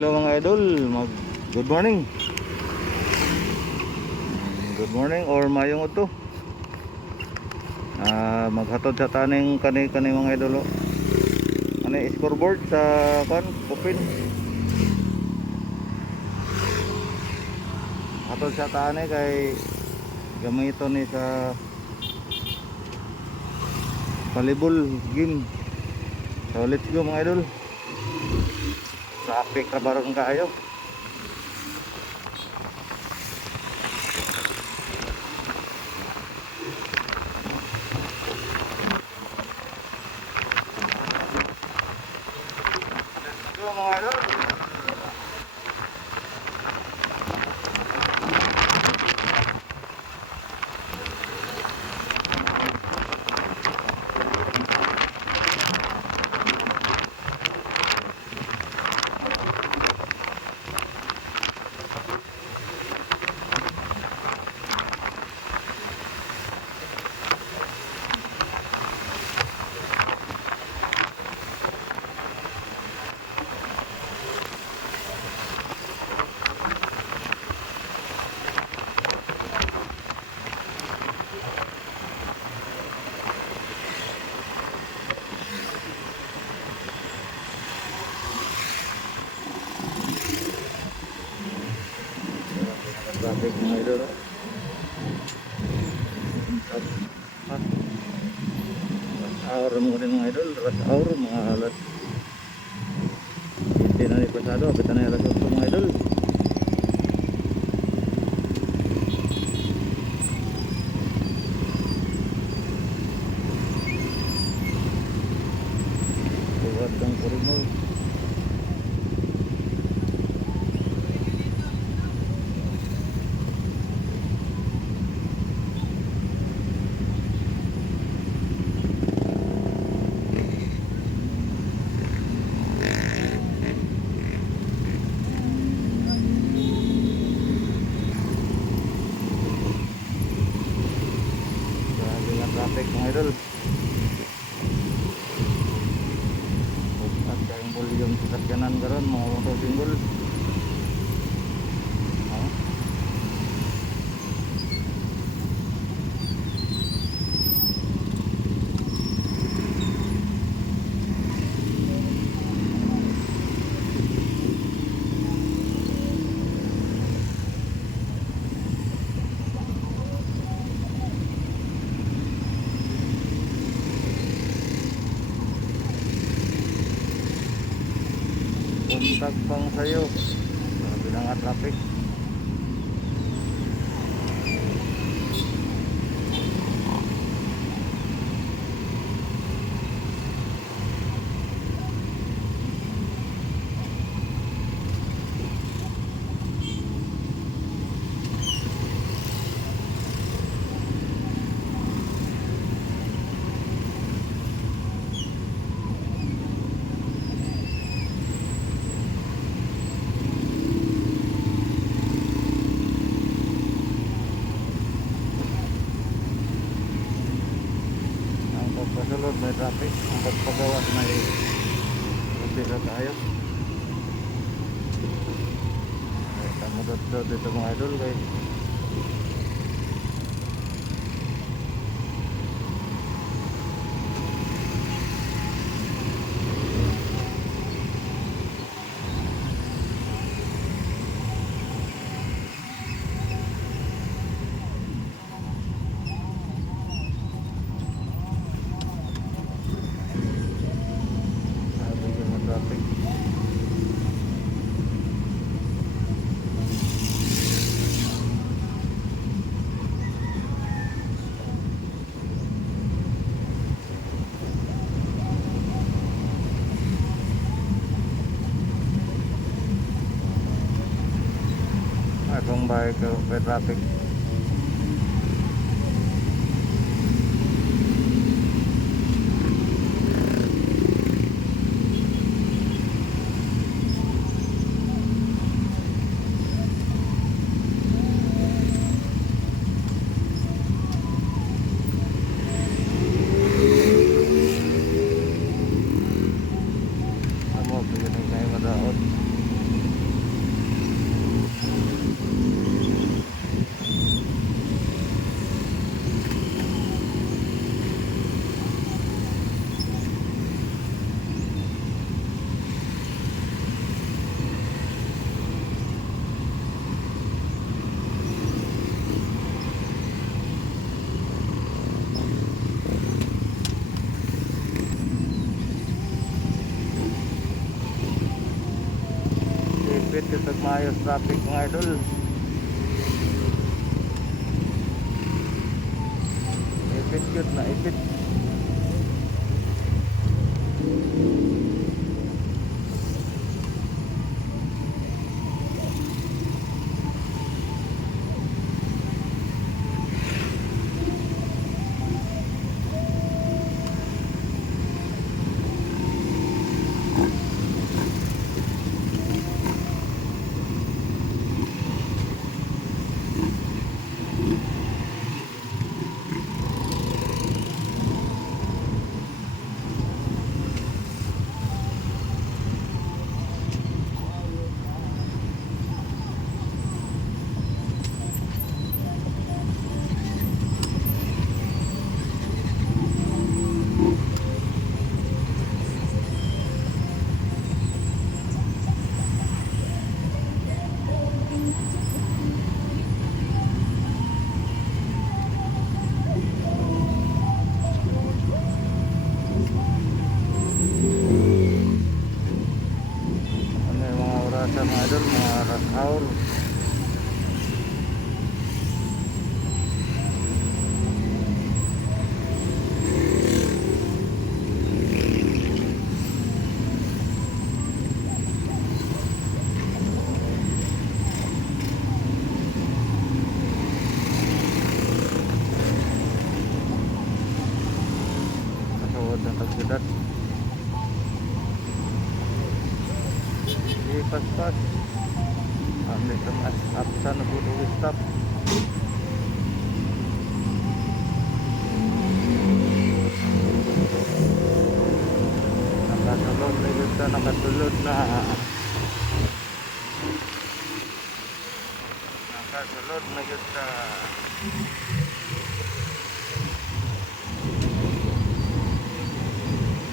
Hello mga idol, good morning. Good morning or mayong udto. Maghatod sa taning kani mga idol. Kani scoreboard sa Kupin. Hatod sa tani kay gamito ni sa volleyball game. So let's go mga idol. Traffic na barang kayo. Let's go mga idol. Traffic mga idol. Rush hour mga idol. Rush hour mga alas. Hindi na ni pasado. Kita na alas 8 mga idol. Buat ang Kurimol. Traffic mga idol. At kayong volume sa sakyanan karon mga motorsingle. Buntag pang sayo. Sabi na nga traffic. Pagpasulod may traffic, ang pagpagawas may rubisa tayo. Ay, tamudot dito mga idol kay traffic. Akong bahay ko may traffic. Amo, pwede na kayo madaot. Ipit yung tagmayos traffic mga idol. Ipit yun na ipit. Ano yung mga orasan mga idol, mga rush hour. Kasawad ng tagsidat. Pas-pas. Ambil kemas absan butuh stop. Nakasulod na yun sa nakasulod na. Nakasulod na yun sa.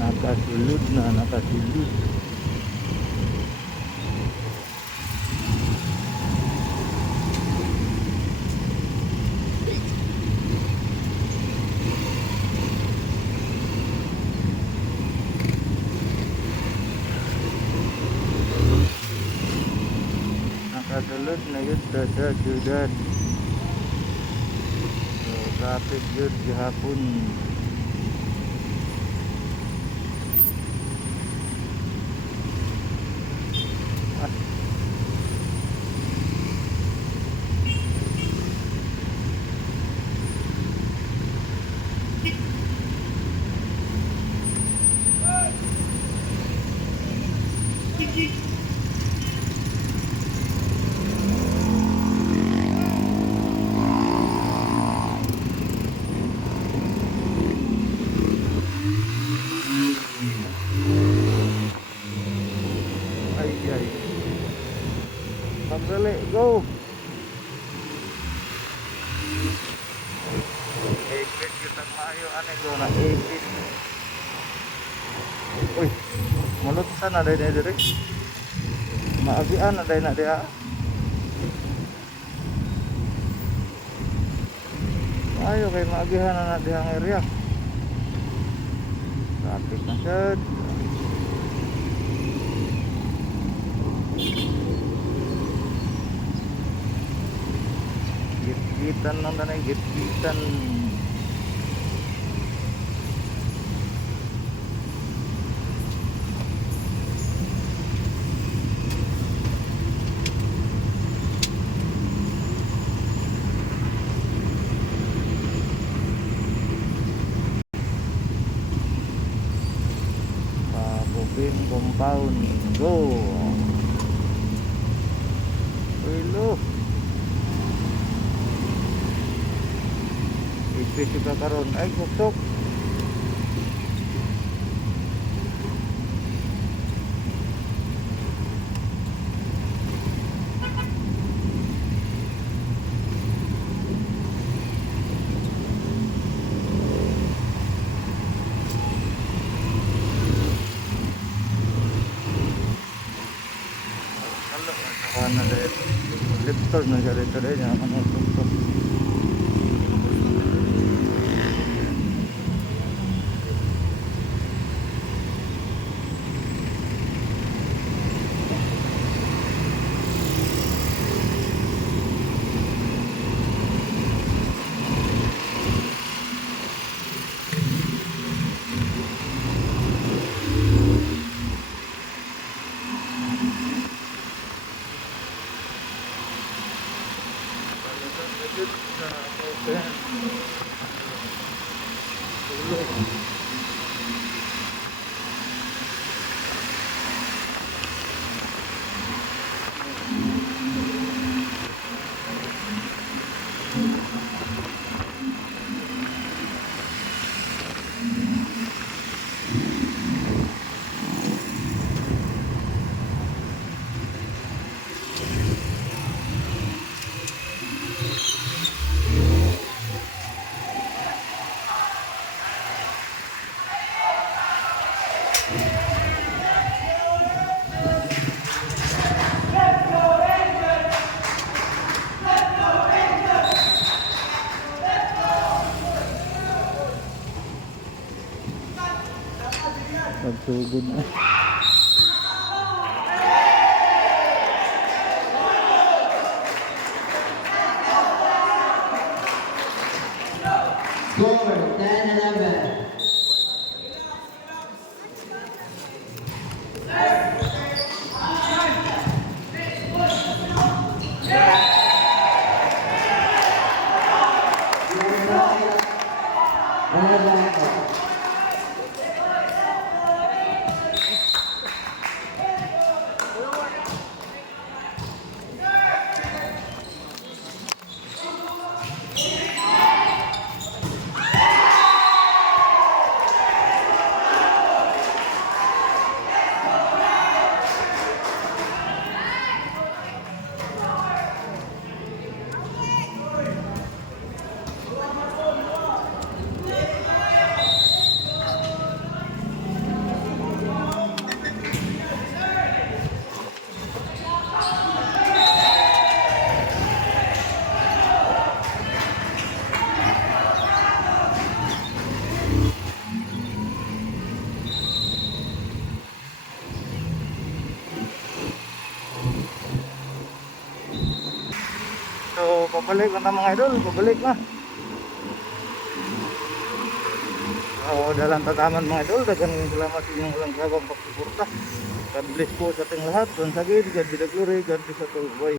Nakasulod na, nakasulod. Nakasulod na yun sa syudad. So, traffic yun gihapon. Ay. Pagdali, go! Ipit kita maayo, ano go na ipit. Uy, mulutsan na dahil na diri. Maagian na dahil na diha. Maayo kay maagihan na na dihang area. Traffic na sad. Git-gitan lang na git-gitan. Pabubin compound, go! Uy, look! Ipit juga karon, ay sok. Kalau na dahil lifter na siya dito dahil niya ano ito. dito sa open. Tuloy. Nagsugod na. Score 10-11. So, pabalik na mga idol, pabalik na. So, dalang tataman mga idol, dagang salamat sa inyong walang sabang pagsuporta. God bless po sa ating lahat. Once again, God be the glory, God be the glory.